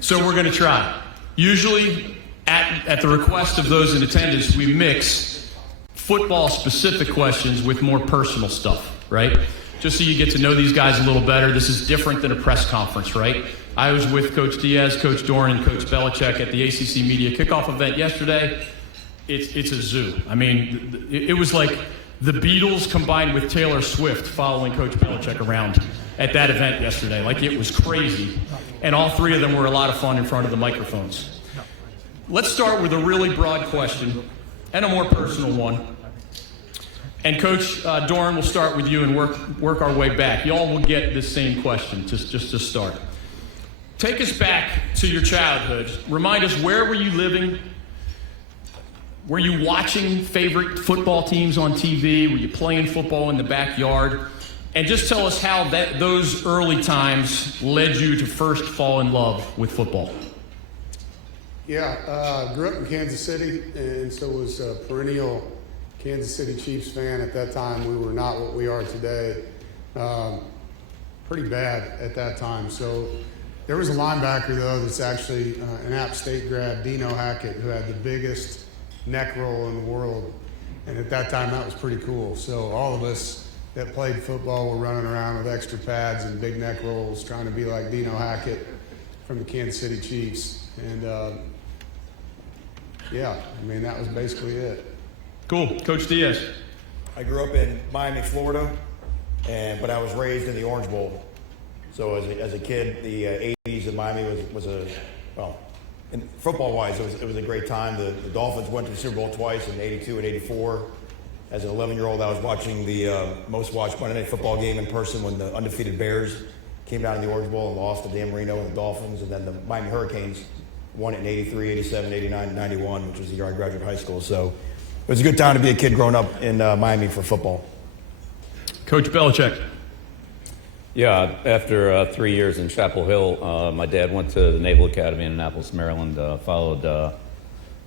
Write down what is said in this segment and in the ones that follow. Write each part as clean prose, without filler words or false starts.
So we're going to try. Usually, at the request of those in attendance, we mix football-specific questions with more personal stuff, right? Just so you get to know these guys a little better. This is different than a press conference, right? I was with Coach Diaz, Coach Doeren, and Coach Belichick at the ACC Media Kickoff event yesterday. It's a zoo. I mean, it was like the Beatles combined with Taylor Swift following Coach Belichick around at that event yesterday. Like, it was crazy. And all three of them were a lot of fun in front of the microphones. Let's start with a really broad question and a more personal one. And Coach Doeren, we'll start with you and work our way back. Y'all will get this same question just to start. Take us back to your childhood. Remind us, where were you living? Were you watching favorite football teams on TV? Were you playing football in the backyard? And just tell us how those early times led you to first fall in love with football. Yeah, grew up in Kansas City, and so was a perennial Kansas City Chiefs fan. At that time, we were not what we are today. Pretty bad at that time. So there was a linebacker, though, that's actually an App State grad, Dino Hackett, who had the biggest neck roll in the world. And at that time, that was pretty cool. So all of us that played football were running around with extra pads and big neck rolls, trying to be like Dino Hackett from the Kansas City Chiefs. And, yeah, I mean, that was basically it. Cool. Coach Diaz. I grew up in Miami, Florida, but I was raised in the Orange Bowl. So as a kid, the 80s in Miami was football-wise, it was a great time. The Dolphins went to the Super Bowl twice in '82 and '84. As an 11-year-old, I was watching the most watched Monday Night Football game in person when the undefeated Bears came down in the Orange Bowl and lost to Dan Marino and the Dolphins, and then the Miami Hurricanes won it in '83, '87, '89, and '91, which was the year I graduated high school. So it was a good time to be a kid growing up in Miami for football. Coach Belichick. Yeah, after 3 years in Chapel Hill, my dad went to the Naval Academy in Annapolis, Maryland. Followed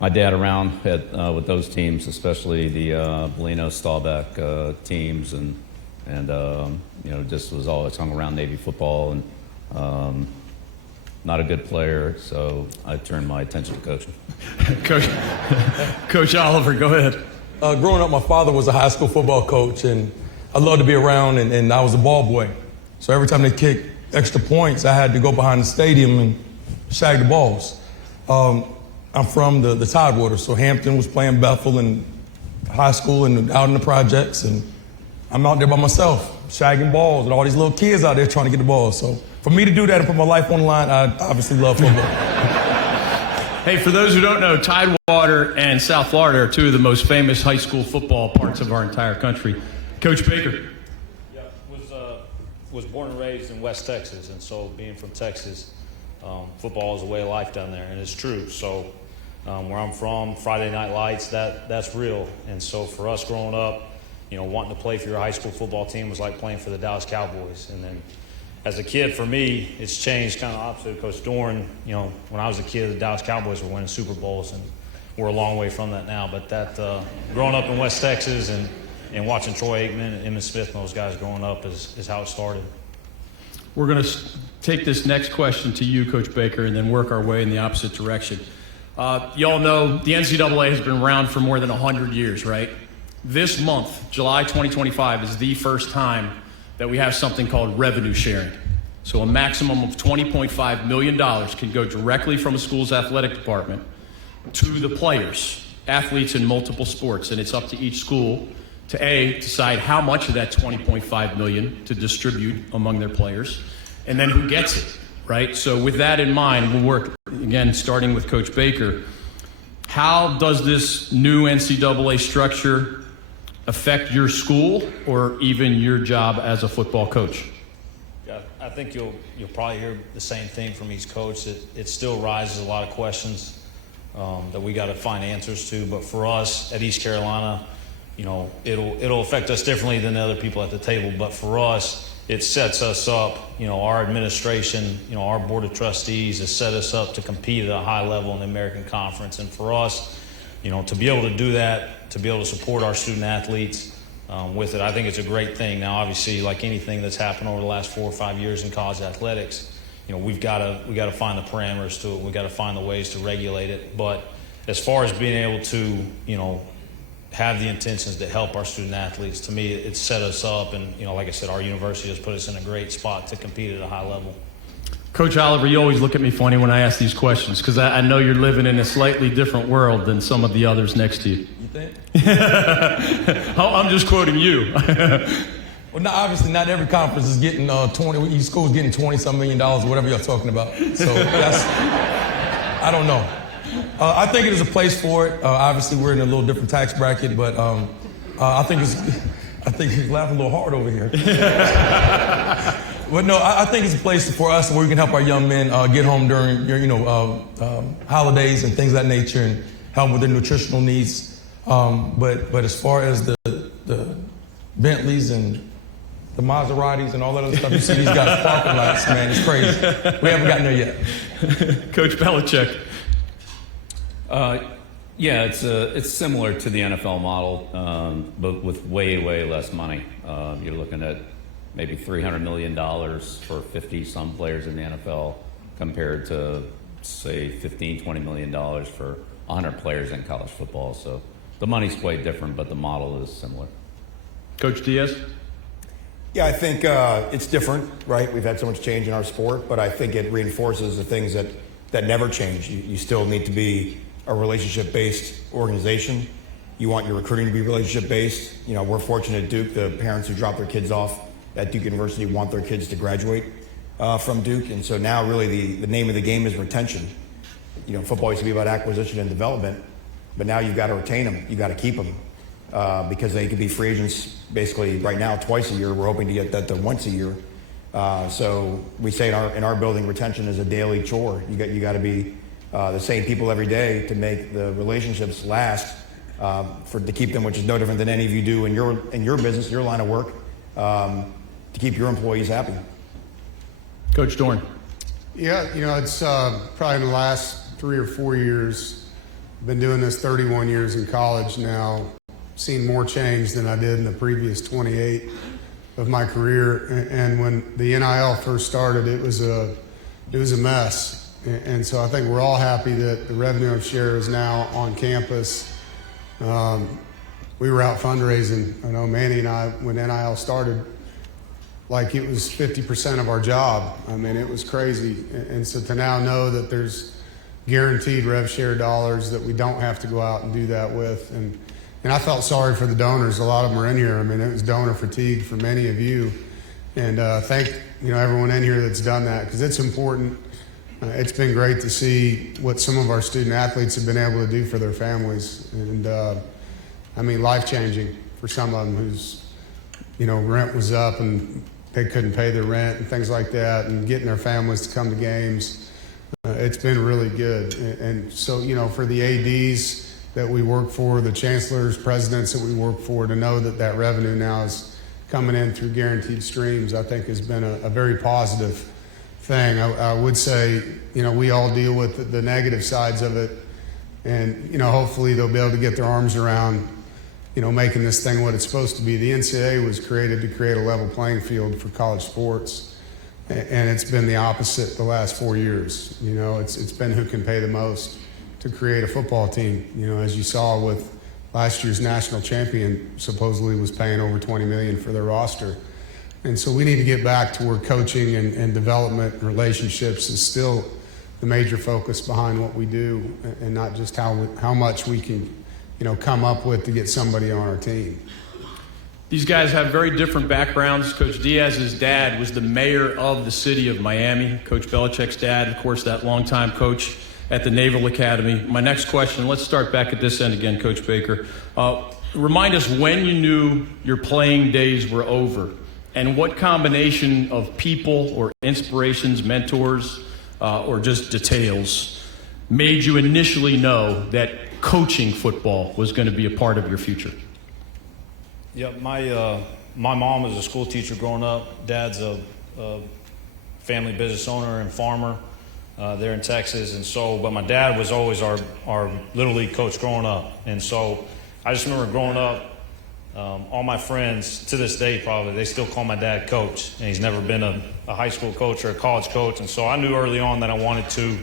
my dad around with those teams, especially the Bellino, Staubach teams, and just was always hung around Navy football and not a good player, so I turned my attention to coaching. Coach Oliver, go ahead. Growing up, my father was a high school football coach, and I loved to be around, and I was a ball boy. So every time they kicked extra points, I had to go behind the stadium and shag the balls. I'm from the Tidewater, so Hampton was playing Bethel in high school and out in the projects, and I'm out there by myself, shagging balls, and all these little kids out there trying to get the balls. So for me to do that and put my life on the line, I obviously love football. Hey, for those who don't know, Tidewater and South Florida are two of the most famous high school football parts of our entire country. Coach Baker. Yeah, was born and raised in West Texas, and so being from Texas, football is a way of life down there, and it's true. So where I'm from, Friday Night Lights, that's real. And so for us growing up, wanting to play for your high school football team was like playing for the Dallas Cowboys. And then as a kid, for me, it's changed kind of opposite of Coach Doeren. When I was a kid, the Dallas Cowboys were winning Super Bowls, and we're a long way from that now. But that growing up in West Texas and watching Troy Aikman and Emmitt Smith and those guys growing up is how it started. We're going to take this next question to you, Coach Baker, and then work our way in the opposite direction. Y'all know the NCAA has been around for more than 100 years, right? This month, July 2025, is the first time that we have something called revenue sharing. So a maximum of $20.5 million can go directly from a school's athletic department to the players, athletes in multiple sports, and it's up to each school to decide how much of that $20.5 million to distribute among their players, and then who gets it, right? So with that in mind, we'll work, again, starting with Coach Baker. How does this new NCAA structure affect your school or even your job as a football coach? Yeah, I think you'll probably hear the same thing from each coach. It still raises a lot of questions that we got to find answers to. But for us at East Carolina, it'll affect us differently than the other people at the table. But for us, it sets us up. Our administration, our board of trustees has set us up to compete at a high level in the American Conference. And for us, to be able to do that, to be able to support our student athletes with it, I think it's a great thing. Now, obviously, like anything that's happened over the last 4 or 5 years in college athletics, we've got to find the parameters to it. We've got to find the ways to regulate it. But as far as being able to, have the intentions to help our student athletes, to me, it's set us up. And, like I said, our university has put us in a great spot to compete at a high level. Coach Oliver, you always look at me funny when I ask these questions because I know you're living in a slightly different world than some of the others next to you. You think? I'm just quoting you. Well, no, obviously not every conference is getting 20. Each school's getting $20-some million, or whatever you're talking about. So I don't know. I think it is a place for it. Obviously, we're in a little different tax bracket, but I think he's laughing a little hard over here. But no, I think it's a place for us where we can help our young men get home during, holidays and things of that nature, and help with their nutritional needs. But as far as the Bentleys and the Maseratis and all that other stuff, you see these guys parking lots, man, it's crazy. We haven't gotten there yet. Coach Belichick. Yeah, it's similar to the NFL model, but with way less money. You're looking at maybe $300 million for 50-some players in the NFL compared to, say, $15-20 million for 100 players in college football. So the money's quite different, but the model is similar. Coach Diaz? Yeah, I think it's different, right? We've had so much change in our sport, but I think it reinforces the things that never change. You still need to be a relationship-based organization. You want your recruiting to be relationship-based. We're fortunate at Duke, the parents who drop their kids off at Duke University want their kids to graduate from Duke. And so now really the name of the game is retention. Football used to be about acquisition and development, but now you've got to retain them. You've got to keep them because they could be free agents basically right now twice a year. We're hoping to get that to once a year. So we say in our building, retention is a daily chore. You got to be the same people every day to make the relationships last to keep them, which is no different than any of you do in your business, your line of work, to keep your employees happy. Coach Doeren. Yeah, it's probably in the last 3 or 4 years. I've been doing this 31 years in college now. Seen more change than I did in the previous 28 of my career. And when the NIL first started, it was a mess. And so I think we're all happy that the revenue share is now on campus. We were out fundraising. I know Manny and I, when NIL started, like it was 50% of our job. I mean, it was crazy. And so to now know that there's guaranteed rev share dollars that we don't have to go out and do that with. And I felt sorry for the donors. A lot of them are in here. I mean, it was donor fatigue for many of you. And thank everyone in here that's done that because it's important. It's been great to see what some of our student athletes have been able to do for their families. And life-changing for some of them whose, rent was up and they couldn't pay their rent and things like that, and getting their families to come to games. It's been really good. And so, for the ADs that we work for, the chancellors, presidents that we work for, to know that revenue now is coming in through guaranteed streams, I think has been a very positive thing. I would say, we all deal with the negative sides of it, and, hopefully they'll be able to get their arms around, making this thing what it's supposed to be. The NCAA was created to create a level playing field for college sports, and it's been the opposite the last 4 years. It's been who can pay the most to create a football team. As you saw with last year's national champion, supposedly was paying over $20 million for their roster. And so we need to get back to where coaching and development and relationships is still the major focus behind what we do, and not just how much we can, come up with to get somebody on our team. These guys have very different backgrounds. Coach Diaz's dad was the mayor of the city of Miami. Coach Belichick's dad, of course, that longtime coach at the Naval Academy. My next question, let's start back at this end again, Coach Baker. Remind us when you knew your playing days were over, and what combination of people or inspirations, mentors, or just details made you initially know that coaching football was going to be a part of your future? Yeah, my mom was a school teacher growing up. Dad's a family business owner and farmer there in Texas, and so. But my dad was always our little league coach growing up, and so I just remember growing up. all my friends to this day probably, they still call my dad coach, and he's never been a high school coach or a college coach. And so I knew early on that I wanted to.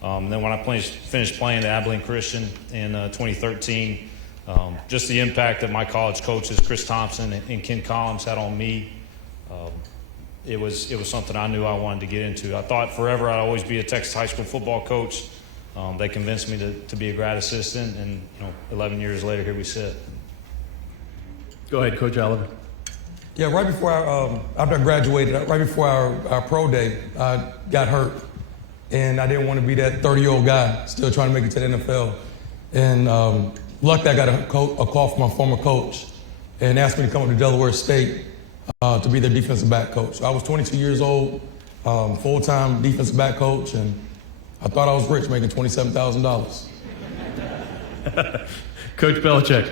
Then when I finished playing at Abilene Christian in 2013, just the impact that my college coaches, Chris Thompson and Ken Collins, had on me, it was something I knew I wanted to get into. I thought forever I'd always be a Texas high school football coach. They convinced me to be a grad assistant, and 11 years later, here we sit. Go ahead, Coach Oliver. Yeah, right before after I graduated, right before our pro day, I got hurt. And I didn't want to be that 30-year-old guy still trying to make it to the NFL. And luckily, I got a call from my former coach and asked me to come up to Delaware State to be their defensive back coach. So I was 22 years old, full-time defensive back coach, and I thought I was rich, making $27,000. Coach Belichick.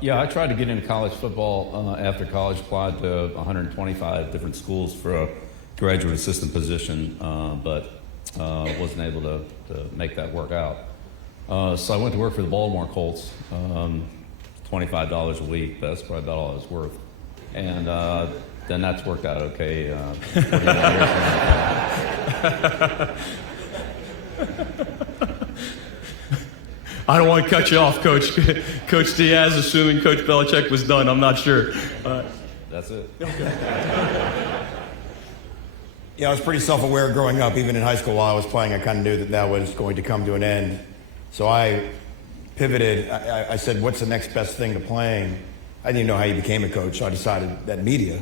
Yeah, I tried to get into college football after college, applied to 125 different schools for a graduate assistant position, but wasn't able to make that work out. So I went to work for the Baltimore Colts, $25 a week, but that's probably about all I was worth. And then that's worked out okay. 49 years. I don't want to cut you off, Coach. Coach Diaz, assuming Coach Belichick was done. I'm not sure. That's it. Yeah, I was pretty self-aware growing up. Even in high school while I was playing, I kind of knew that was going to come to an end. So I pivoted. I said, what's the next best thing to playing? I didn't even know how you became a coach, so I decided that media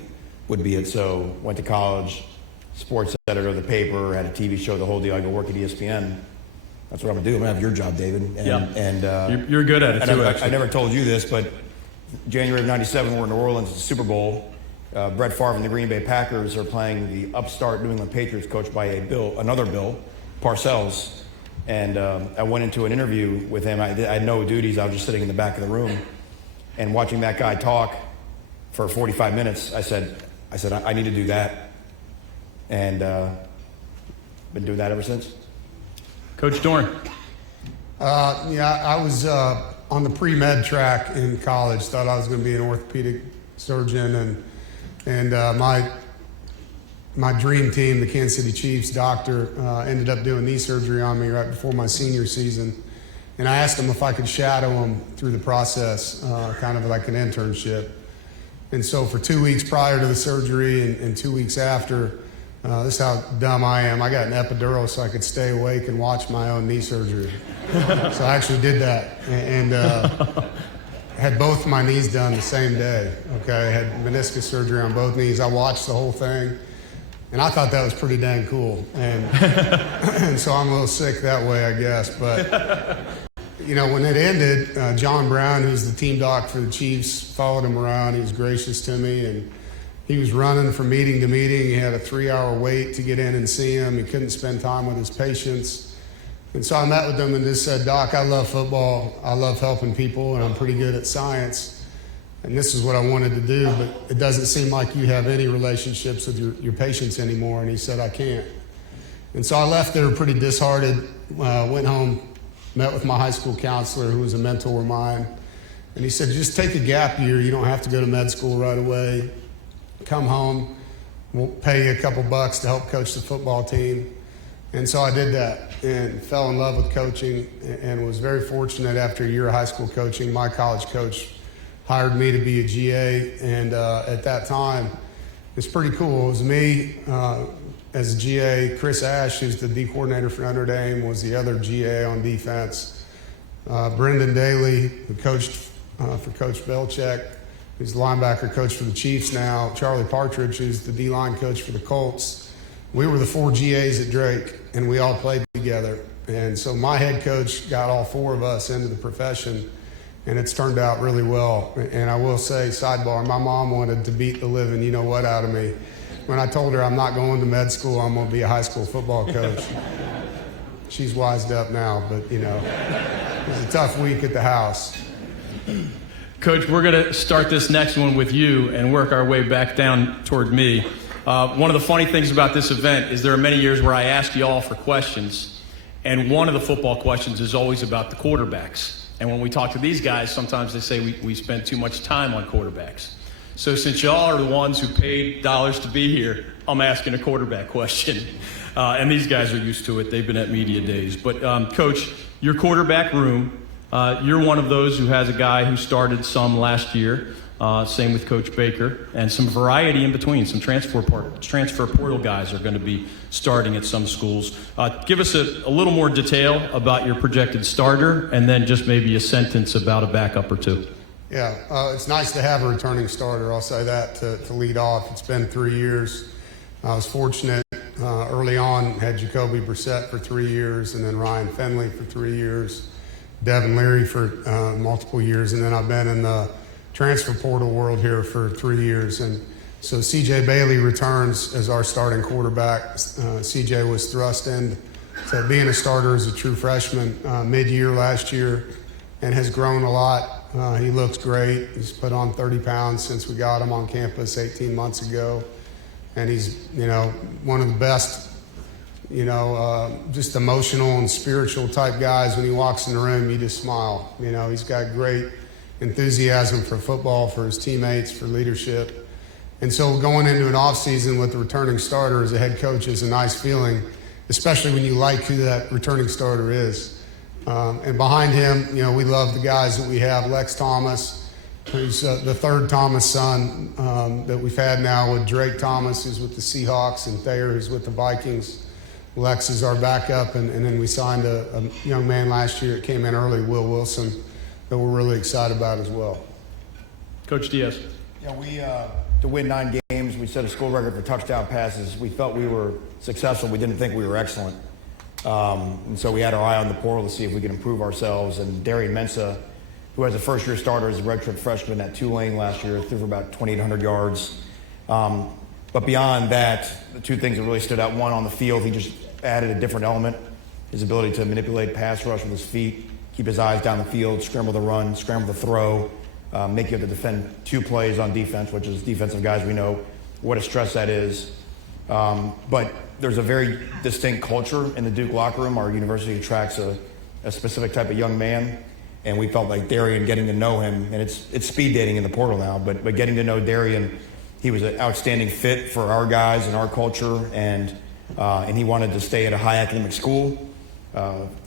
would be it. So went to college, sports editor of the paper, had a TV show, the whole deal. I go work at ESPN. That's what I'm going to do. I'm going to have your job, David. And you're good at it, too, I never told you this, but January of 97, we're in New Orleans, it's the Super Bowl. Brett Favre and the Green Bay Packers are playing the upstart New England Patriots coached by another Bill, Parcells. And I went into an interview with him. I had no duties. I was just sitting in the back of the room. And watching that guy talk for 45 minutes, I said, I need to do that. And been doing that ever since. Coach Doeren. Yeah, I was on the pre-med track in college. Thought I was going to be an orthopedic surgeon, and my dream team, the Kansas City Chiefs doctor, ended up doing knee surgery on me right before my senior season. And I asked him if I could shadow him through the process, kind of like an internship. And so for 2 weeks prior to the surgery and 2 weeks after, this is how dumb I am. I got an epidural so I could stay awake and watch my own knee surgery. So I actually did that and had both my knees done the same day. Okay, I had meniscus surgery on both knees. I watched the whole thing, and I thought that was pretty dang cool. And so I'm a little sick that way, I guess. But when it ended, John Brown, who's the team doc for the Chiefs, followed him around. He was gracious to me, and he was running from meeting to meeting. He had a 3-hour wait to get in and see him. He couldn't spend time with his patients. And so I met with him and just said, Doc, I love football. I love helping people, and I'm pretty good at science. And this is what I wanted to do, but it doesn't seem like you have any relationships with your patients anymore. And he said, I can't. And so I left there pretty disheartened, went home, met with my high school counselor, who was a mentor of mine. And he said, just take a gap year. You don't have to go to med school right away. Come home, we'll pay you a couple bucks to help coach the football team. And so I did that and fell in love with coaching and was very fortunate after a year of high school coaching. My college coach hired me to be a GA, and at that time, it's pretty cool. It was me as a GA. Chris Ash, who's the D coordinator for Notre Dame, was the other GA on defense. Brendan Daly, who coached for Coach Belichick, who's the linebacker coach for the Chiefs now. Charlie Partridge, who's the D-line coach for the Colts. We were the 4 GAs at Drake, and we all played together. And so my head coach got all 4 of us into the profession, and it's turned out really well. And I will say, sidebar, my mom wanted to beat the living you-know-what out of me. When I told her I'm not going to med school, I'm going to be a high school football coach. She's wised up now, but, it was a tough week at the house. Coach, we're going to start this next one with you and work our way back down toward me. One of the funny things about this event is there are many years where I ask you all for questions, and one of the football questions is always about the quarterbacks. And when we talk to these guys, sometimes they say we spend too much time on quarterbacks. So since y'all are the ones who paid dollars to be here, I'm asking a quarterback question. And these guys are used to it. They've been at media days. But, Coach, your quarterback room, you're one of those who has a guy who started some last year. Same with Coach Baker, and some variety in between. Some transfer portal guys are going to be starting at some schools. Give us a little more detail about your projected starter, and then just maybe a sentence about a backup or two. Yeah, it's nice to have a returning starter. I'll say that to lead off. It's been 3 years. I was fortunate early on, had Jacoby Brissett for 3 years, and then Ryan Finley for 3 years, Devin Leary for multiple years, and then I've been in the transfer portal world here for 3 years. And so CJ Bailey returns as our starting quarterback. CJ was thrust into being a starter as a true freshman mid-year last year and has grown a lot. He looks great. He's put on 30 pounds since we got him on campus 18 months ago. And he's, one of the best, just emotional and spiritual type guys. When he walks in the room, you just smile. He's got great enthusiasm for football, for his teammates, for leadership. And so going into an offseason with the returning starter as a head coach is a nice feeling, especially when you like who that returning starter is. And behind him, we love the guys that we have. Lex Thomas, who's the third Thomas son that we've had now, with Drake Thomas, who's with the Seahawks, and Thayer, who's with the Vikings. Lex is our backup, and then we signed a young man last year that came in early, Will Wilson, that we're really excited about as well. Coach Diaz. Yeah, we to win 9 games, we set a school record for touchdown passes. We felt we were successful. We didn't think we were excellent. And so we had our eye on the portal to see if we could improve ourselves. And Darian Mensah, who has a first-year starter as a redshirt freshman at Tulane last year, threw for about 2,800 yards. But beyond that, the two things that really stood out: one, on the field, he just added a different element, his ability to manipulate pass rush with his feet, keep his eyes down the field, scramble the run, scramble the throw, make you have to defend 2 plays on defense, which is defensive guys, we know what a stress that is. But there's a very distinct culture in the Duke locker room. Our university attracts a specific type of young man, and we felt like Darian, getting to know him, and it's speed dating in the portal now, but getting to know Darian, he was an outstanding fit for our guys and our culture, and he wanted to stay at a high academic school.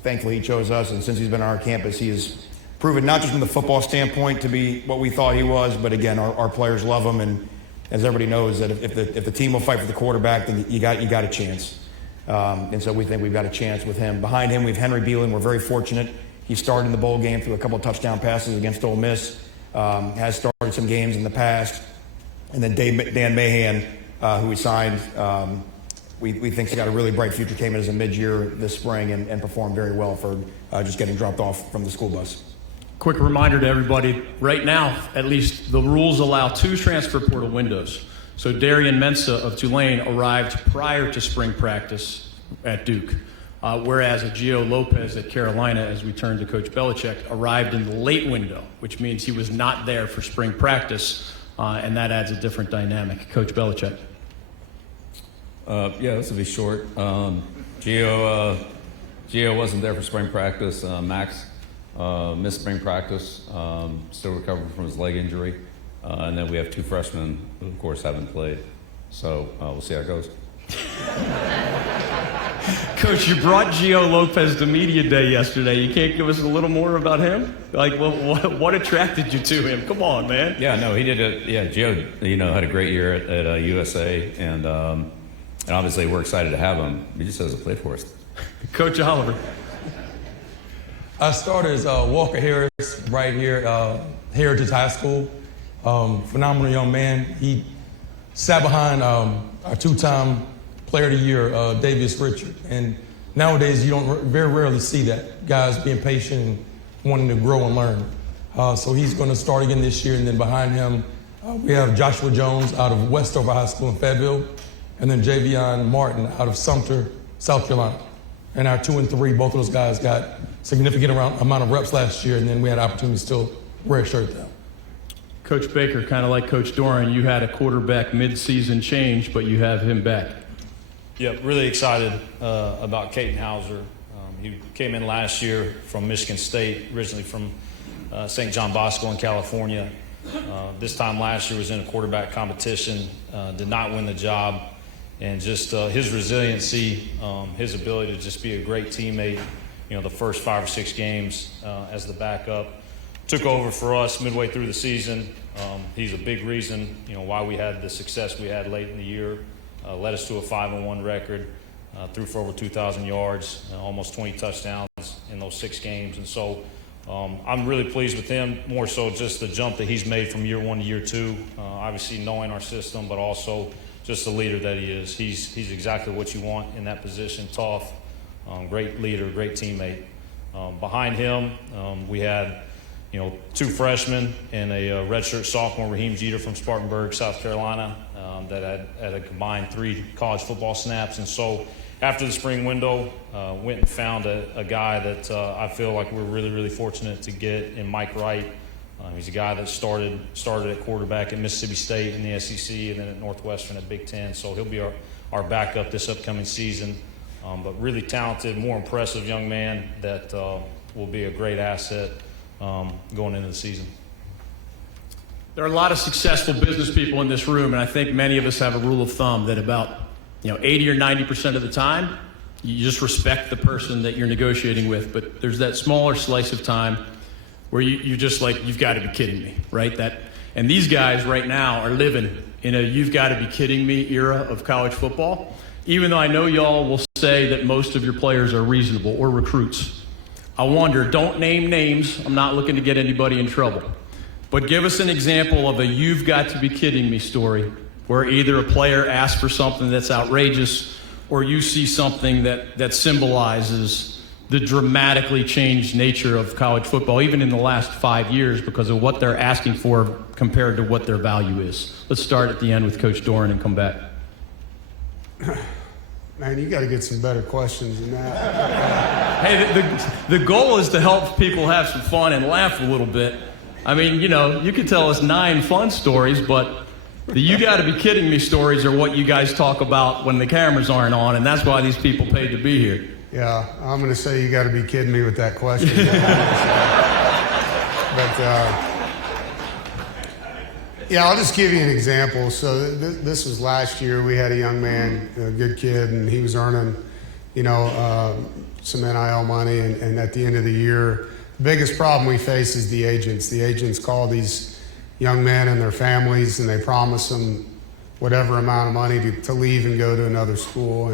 Thankfully, he chose us, and since he's been on our campus, he has proven, not just from the football standpoint, to be what we thought he was, but again, our players love him, and as everybody knows, that if the team will fight for the quarterback, then you got a chance. And so we think we've got a chance with him. Behind him, we have Henry Beelan. We're very fortunate. He started in the bowl game, threw a couple of touchdown passes against Ole Miss, has started some games in the past. And then Dan Mahan, who we signed, we think he's got a really bright future, came in as a mid-year this spring and performed very well for just getting dropped off from the school bus. Quick reminder to everybody, right now, at least, the rules allow 2 transfer portal windows. So Darian Mensah of Tulane arrived prior to spring practice at Duke, whereas a Gio Lopez at Carolina, as we turn to Coach Belichick, arrived in the late window, which means he was not there for spring practice, and that adds a different dynamic. Coach Belichick. Yeah, this will be short. Gio wasn't there for spring practice. Max missed spring practice, still recovering from his leg injury. And then we have 2 freshmen who, of course, haven't played. So we'll see how it goes. Coach, you brought Gio Lopez to media day yesterday. You can't give us a little more about him? Like, what attracted you to him? Come on, man. Yeah, no, he did it. Yeah, Gio, had a great year at USA, and obviously we're excited to have him. He just hasn't played for us. Coach Oliver. I started as Walker Harris right here, Heritage High School. Phenomenal young man. He sat behind our 2-time Player of the Year, Davius Richard. And nowadays, you don't very rarely see that. Guys being patient and wanting to grow and learn. So he's going to start again this year. And then behind him, we have Joshua Jones out of Westover High School in Fayetteville. And then Javion Martin out of Sumter, South Carolina. And our 2 and 3, both of those guys got significant amount of reps last year. And then we had opportunity to still redshirt them. Coach Baker, kind of like Coach Doeren, you had a quarterback mid-season change, but you have him back. Yeah, really excited about Caden Hauser. He came in last year from Michigan State, originally from St. John Bosco in California. This time last year was in a quarterback competition, did not win the job, and just his resiliency, his ability to just be a great teammate, the first 5 or 6 games as the backup. Took over for us midway through the season. He's a big reason, why we had the success we had late in the year. Led us to a 5-1 record, threw for over 2,000 yards, almost 20 touchdowns in those 6 games. And so I'm really pleased with him, more so just the jump that he's made from year 1 to year 2. Obviously knowing our system, but also just the leader that he is. He's exactly what you want in that position, tough, great leader, great teammate. Behind him, we had 2 freshmen and a redshirt sophomore, Raheem Jeter from Spartanburg, South Carolina, that had a combined 3 college football snaps. And so after the spring window, went and found a guy that I feel like we're really, really fortunate to get in Mike Wright. He's a guy that started at quarterback at Mississippi State in the SEC and then at Northwestern at Big Ten. So he'll be our backup this upcoming season. But really talented, more impressive young man that will be a great asset going into the season. There are a lot of successful business people in this room, and I think many of us have a rule of thumb that about 80 or 90% of the time, you just respect the person that you're negotiating with. But there's that smaller slice of time where you're just like, you've got to be kidding me, right? And these guys right now are living in a you've got to be kidding me era of college football, even though I know y'all will say that most of your players are reasonable or recruits. I wonder, don't name names. I'm not looking to get anybody in trouble. But give us an example of a you've got to be kidding me story where either a player asks for something that's outrageous or you see something that symbolizes the dramatically changed nature of college football, even in the last 5 years, because of what they're asking for compared to what their value is. Let's start at the end with Coach Doeren and come back. Man, you got to get some better questions than that. Hey, the goal is to help people have some fun and laugh a little bit. I mean, you could tell us 9 fun stories, but the you got to be kidding me stories are what you guys talk about when the cameras aren't on, and that's why these people paid to be here. Yeah, I'm going to say you got to be kidding me with that question. Yeah, I'll just give you an example. So this was last year. We had a young man, a good kid, and he was earning, some NIL money. And at the end of the year, the biggest problem we face is the agents. The agents call these young men and their families, and they promise them whatever amount of money to leave and go to another school.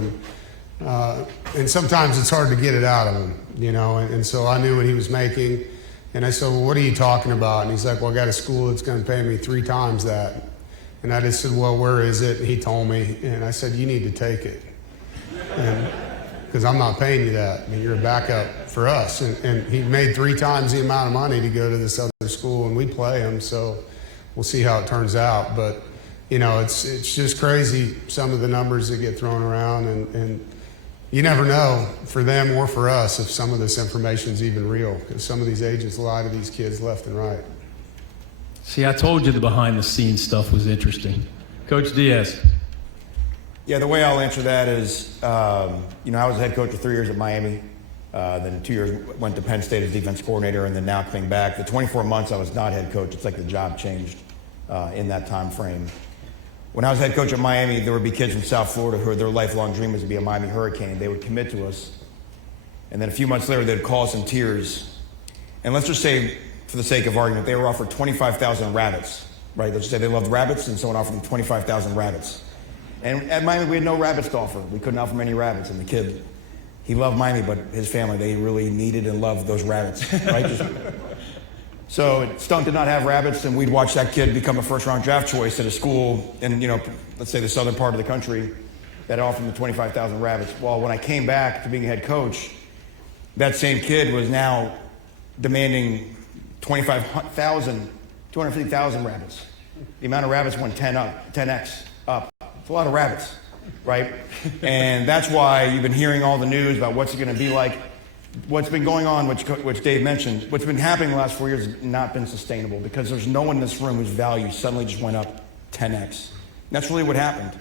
And sometimes it's hard to get it out of them, And so I knew what he was making. And I said, well, what are you talking about? And he's like, well, I got a school that's going to pay me 3 times that. And I just said, well, where is it? And he told me. And I said, you need to take it. Because I'm not paying you that. I mean, you're a backup for us. And he made 3 times the amount of money to go to this other school, and we play him. So we'll see how it turns out. But, it's just crazy, some of the numbers that get thrown around. And you never know, for them or for us, if some of this information is even real, because some of these agents lie to these kids left and right. See, I told you the behind-the-scenes stuff was interesting. Coach Diaz. Yeah, the way I'll answer that is, I was head coach for 3 years at Miami, then 2 years went to Penn State as defense coordinator, and then now coming back. The 24 months I was not head coach, it's like the job changed in that time frame. When I was head coach at Miami, there would be kids from South Florida who their lifelong dream was to be a Miami Hurricane. They would commit to us. And then a few months later, they'd call us in tears. And let's just say, for the sake of argument, they were offered 25,000 rabbits, right? Let's just say they loved rabbits, and someone offered them 25,000 rabbits. And at Miami, we had no rabbits to offer. We couldn't offer him any rabbits. And the kid, he loved Miami, but his family, they really needed and loved those rabbits, right? So Stunk did not have rabbits, and we'd watch that kid become a first-round draft choice at a school in, let's say the southern part of the country that offered him the 25,000 rabbits. Well, when I came back to being a head coach, that same kid was now demanding 250,000 rabbits. The amount of rabbits went 10x up. It's a lot of rabbits, right? And that's why you've been hearing all the news about what's it going to be like. What's been going on, which Dave mentioned, what's been happening the last 4 years has not been sustainable because there's no one in this room whose value suddenly just went up 10x. And that's really what happened.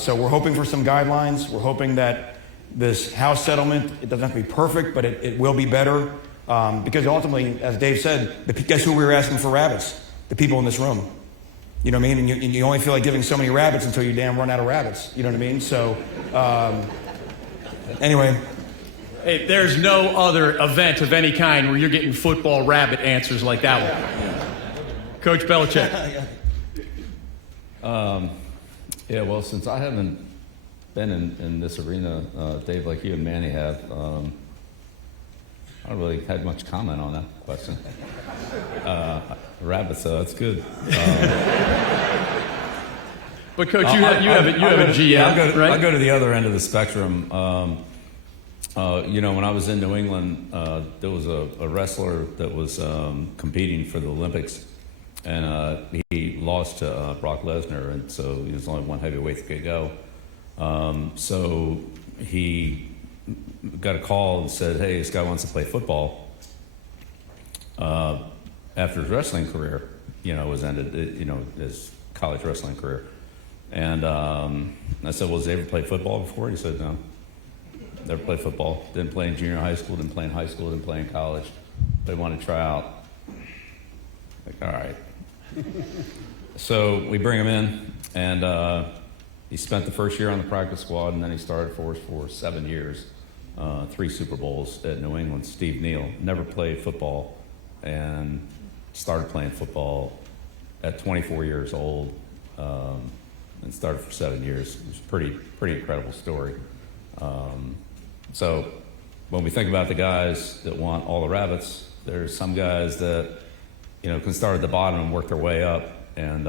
So we're hoping for some guidelines. We're hoping that this house settlement, it doesn't have to be perfect, but it will be better. Because ultimately, as Dave said, guess who we were asking for rabbits? The people in this room. You know what I mean? And you only feel like giving so many rabbits until you damn run out of rabbits. You know what I mean? So, anyway. Hey, there's no other event of any kind where you're getting football rabbit answers like that one. Coach Belichick. Yeah, well, since I haven't been in this arena, Dave, like you and Manny have, I don't really have much comment on that question. Rabbits, so that's good. But Coach, you have a GM, right? I'll go to the other end of the spectrum. You know, when I was in New England, there was a wrestler that was competing for the Olympics, and he lost to Brock Lesnar, and so he was only one heavyweight that could go. So he got a call and said, "Hey, this guy wants to play football." After his wrestling career, you know, was ended, you know, his college wrestling career, and I said, "Well, has he ever played football before?" He said, "No, never played football. Didn't play in junior high school. Didn't play in high school. Didn't play in college. But he wanted to try out." Like, all right. So we bring him in, and he spent the first year on the practice squad, and then he started for us for 7 years, 3 Super Bowls at New England. Steve Neal never played football, and started playing football at 24 years old, and started for 7 years. It was a pretty incredible story. So when we think about the guys that want all the rabbits, there's some guys that, you know, can start at the bottom and work their way up, and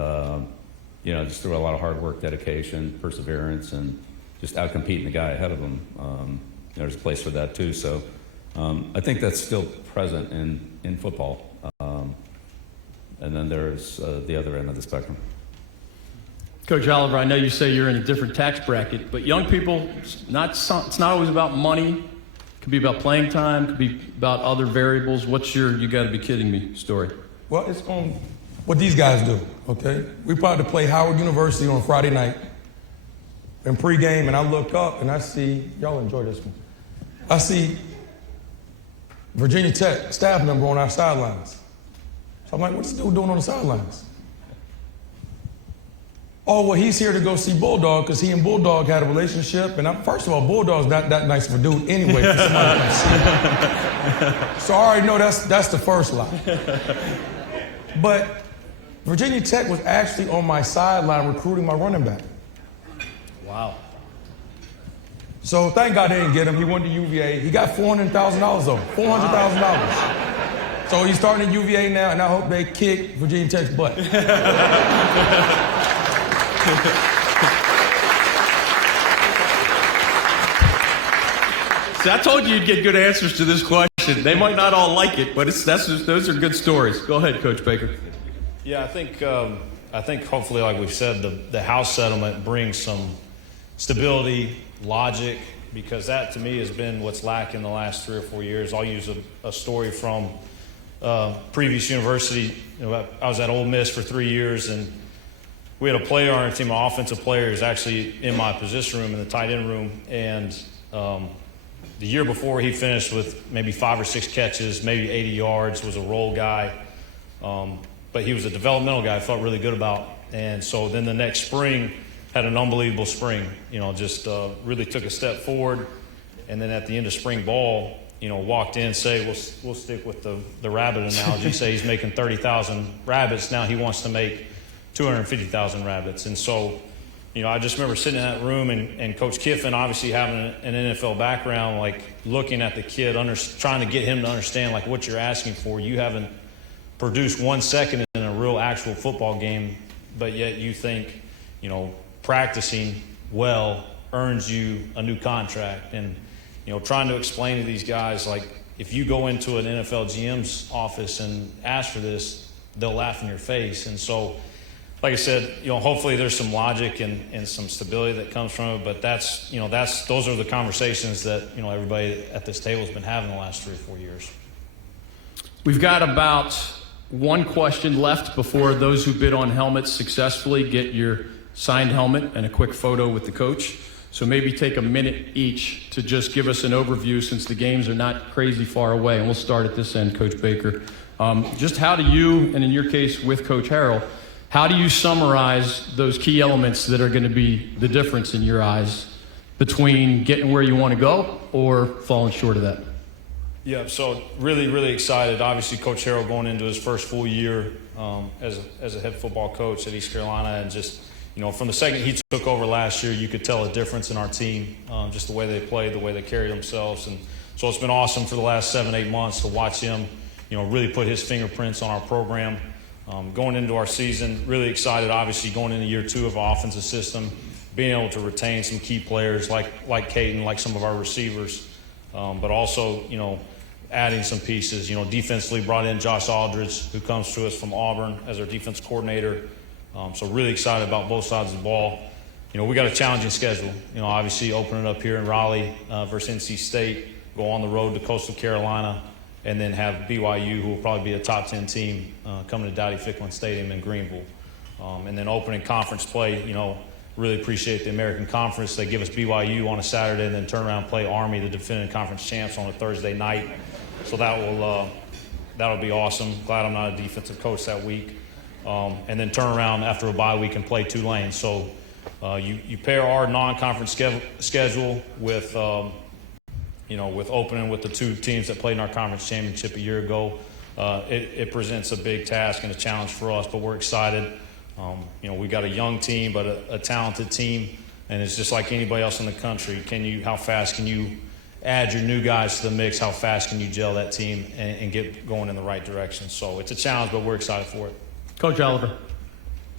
you know, just through a lot of hard work, dedication, perseverance, and just out-competing the guy ahead of them. There's a place for that too. So I think that's still present in football. And then there's the other end of the spectrum. Coach Oliver, I know you say you're in a different tax bracket, but young people, it's not always about money. It could be about playing time. It could be about other variables. What's your "you got to be kidding me" story? Well, it's on what these guys do, okay? We about to play Howard University on Friday night in pregame, and I look up and I see, y'all enjoy this one. I see Virginia Tech staff member on our sidelines. So I'm like, what's this dude doing on the sidelines? Oh, well, he's here to go see Bulldog because he and Bulldog had a relationship. And first of all, Bulldog's not that nice of a dude anyway for somebody to come see him. So I already know that's the first lie. But Virginia Tech was actually on my sideline recruiting my running back. Wow. So thank God they didn't get him. He went to UVA. He got $400,000 though, $400,000. So he's starting at UVA now, and I hope they kick Virginia Tech's butt. See, I told you you'd get good answers to this question. They might not all like it, but those are good stories. Go ahead, Coach Baker. Yeah, I think hopefully, like we've said, the House settlement brings some stability, logic, because that to me has been what's lacking the last 3 or 4 years. I'll use a story from previous university. You know, I was at Ole Miss for 3 years, and we had a player on our team, an offensive player, who's actually in my position room, in the tight end room, and the year before he finished with maybe 5 or 6 catches, maybe 80 yards, was a role guy. But he was a developmental guy I felt really good about. And so then the next spring had an unbelievable spring, you know, just really took a step forward. And then at the end of spring ball, you know, walked in, say, we'll stick with the rabbit analogy, say he's making 30,000 rabbits. Now he wants to make 250,000 rabbits. And so, you know, I just remember sitting in that room and Coach Kiffin, obviously having an NFL background, like looking at the kid, trying to get him to understand like what you're asking for. You haven't produced 1 second in a real actual football game, but yet you think, you know, practicing well earns you a new contract. And, you know, trying to explain to these guys, like, if you go into an NFL GM's office and ask for this, they'll laugh in your face. And so, like I said, you know, hopefully there's some logic and some stability that comes from it, but those are the conversations that, you know, everybody at this table has been having the last 3 or 4 years. We've got about one question left before those who bid on helmets successfully get your signed helmet and a quick photo with the coach. So maybe take a minute each to just give us an overview, since the games are not crazy far away. And we'll start at this end, Coach Baker. Just how do you, and in your case with Coach Harrell, how do you summarize those key elements that are going to be the difference in your eyes between getting where you want to go or falling short of that? Yeah, so really, really excited. Obviously, Coach Harrell going into his first full year as a head football coach at East Carolina, and just, from the second he took over last year, you could tell a difference in our team, just the way they played, the way they carried themselves. And so it's been awesome for the last 7-8 months to watch him, really put his fingerprints on our program. Going into our season, really excited, obviously, going into year 2 of our offensive system, being able to retain some key players like Caden, like some of our receivers, but also, adding some pieces. Defensively brought in Josh Aldridge, who comes to us from Auburn as our defense coordinator. So really excited about both sides of the ball. We got a challenging schedule. Obviously opening up here in Raleigh versus NC State, go on the road to Coastal Carolina, and then have BYU, who will probably be a top 10 team, coming to Dowdy-Ficklen Stadium in Greenville. And then opening conference play, really appreciate the American Conference. They give us BYU on a Saturday and then turn around and play Army, the defending conference champs, on a Thursday night. So that'll be awesome. Glad I'm not a defensive coach that week. And then turn around after a bye week and play Tulane. So you pair our non-conference schedule with with opening with the 2 teams that played in our conference championship a year ago. It presents a big task and a challenge for us, but we're excited. We got a young team, but a talented team, and it's just like anybody else in the country. How fast can you add your new guys to the mix? How fast can you gel that team and get going in the right direction? So it's a challenge, but we're excited for it. Coach Oliver.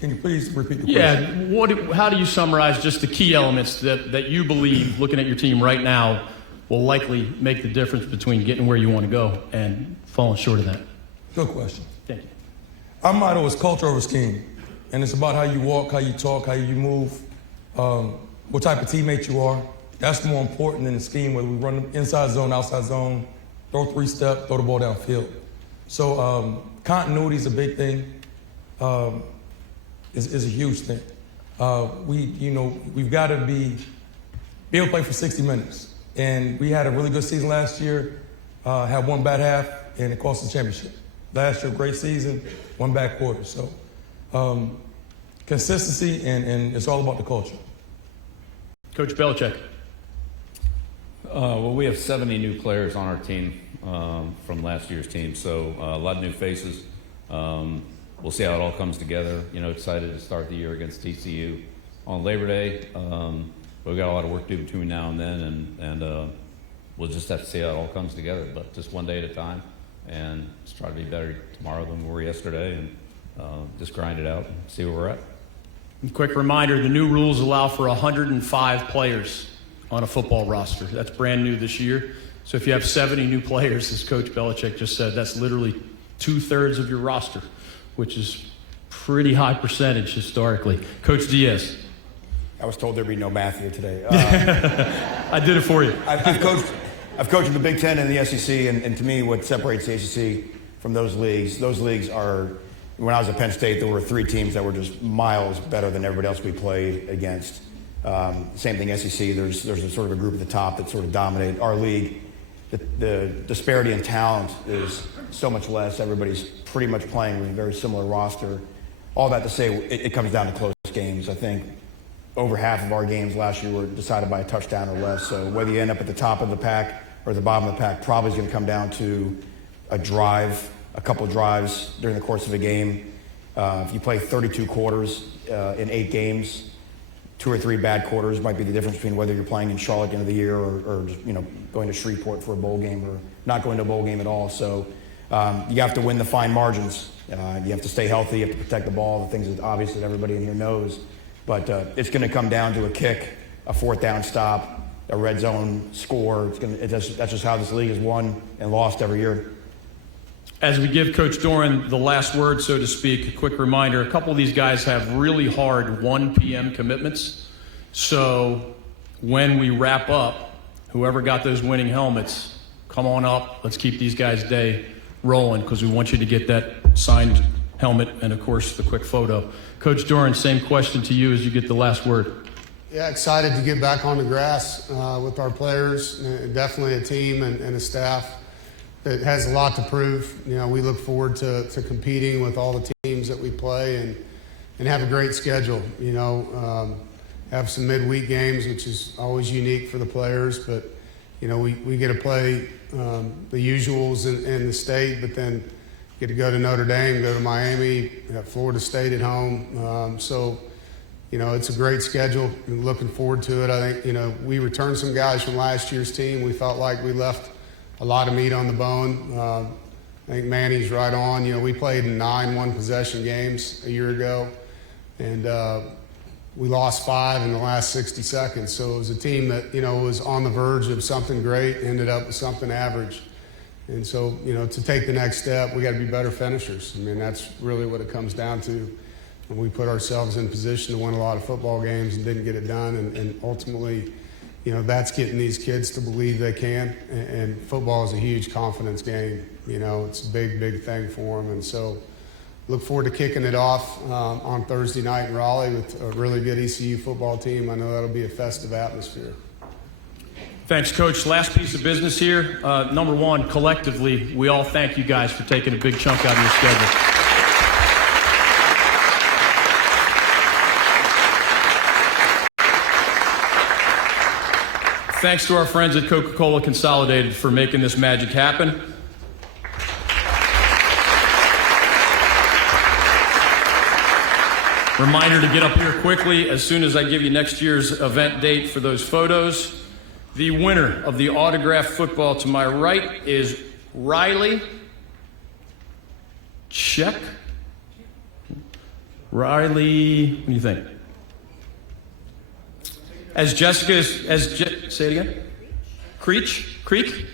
Can you please repeat the question? Yeah, how do you summarize just the key elements that you believe, looking at your team right now, will likely make the difference between getting where you want to go and falling short of that? Good question. Thank you. Our motto is culture over scheme. And it's about how you walk, how you talk, how you move, what type of teammate you are. That's more important than the scheme, whether we run inside zone, outside zone, throw 3-step, throw the ball downfield. So continuity is a big thing, is a huge thing. We've got to be able to play for 60 minutes. And we had a really good season last year, had one bad half, and it cost us the championship. Last year, great season, one bad quarter. So consistency, and it's all about the culture. Coach Belichick. Well, we have 70 new players on our team from last year's team, so a lot of new faces. We'll see how it all comes together. Excited to start the year against TCU on Labor Day. But we've got a lot of work to do between now and then, and we'll just have to see how it all comes together. But just one day at a time, and just try to be better tomorrow than we were yesterday, and just grind it out and see where we're at. Quick reminder, the new rules allow for 105 players on a football roster. That's brand new this year. So if you have 70 new players, as Coach Belichick just said, that's literally 2/3 of your roster, which is pretty high percentage historically. Coach Diaz. I was told there'd be no math here today. I did it for you. I've coached in the Big Ten and the SEC, and to me, what separates the SEC from those leagues are, when I was at Penn State, there were 3 teams that were just miles better than everybody else we played against. Same thing, SEC, there's a sort of a group at the top that sort of dominate our league. The disparity in talent is so much less. Everybody's pretty much playing with a very similar roster. All that to say, it comes down to close games. I think over half of our games last year were decided by a touchdown or less. So whether you end up at the top of the pack or the bottom of the pack, probably is going to come down to a drive, a couple drives during the course of a game. If you play 32 quarters in 8 games, 2 or 3 bad quarters might be the difference between whether you're playing in Charlotte at the end of the year or going to Shreveport for a bowl game or not going to a bowl game at all. So you have to win the fine margins. You have to stay healthy. You have to protect the ball, the things that obviously everybody in here knows. But it's going to come down to a kick, a 4th down stop, a red zone score. That's just how this league has won and lost every year. As we give Coach Doeren the last word, so to speak, a quick reminder, a couple of these guys have really hard 1 p.m. commitments. So when we wrap up, whoever got those winning helmets, come on up. Let's keep these guys' day rolling because we want you to get that signed helmet and, of course, the quick photo. Coach Doeren, same question to you as you get the last word. Yeah, excited to get back on the grass with our players. Definitely a team and a staff that has a lot to prove. You know, we look forward to competing with all the teams that we play and have a great schedule. You know, have some midweek games, which is always unique for the players. But, you know, we get to play the usuals in the state, but then get to go to Notre Dame, go to Miami, have Florida State at home. So, you know, it's a great schedule. I'm looking forward to it. I think, you know, we returned some guys from last year's team. We felt like we left a lot of meat on the bone. I think Manny's right on. You know, we played in 9 one-possession games a year ago, and we lost 5 in the last 60 seconds. So it was a team that, you know, was on the verge of something great, ended up with something average. And so, you know, to take the next step, we got to be better finishers. I mean, that's really what it comes down to. And we put ourselves in position to win a lot of football games and didn't get it done. And ultimately, you know, that's getting these kids to believe they can. And football is a huge confidence game. You know, it's a big, big thing for them. And so look forward to kicking it off on Thursday night in Raleigh with a really good ECU football team. I know that'll be a festive atmosphere. Thanks, Coach. Last piece of business here. Number one, collectively, we all thank you guys for taking a big chunk out of your schedule. Thanks to our friends at Coca-Cola Consolidated for making this magic happen. Reminder to get up here quickly as soon as I give you next year's event date for those photos. The winner of the autographed football to my right is Riley Check. Riley, what do you think? Say it again. Creech?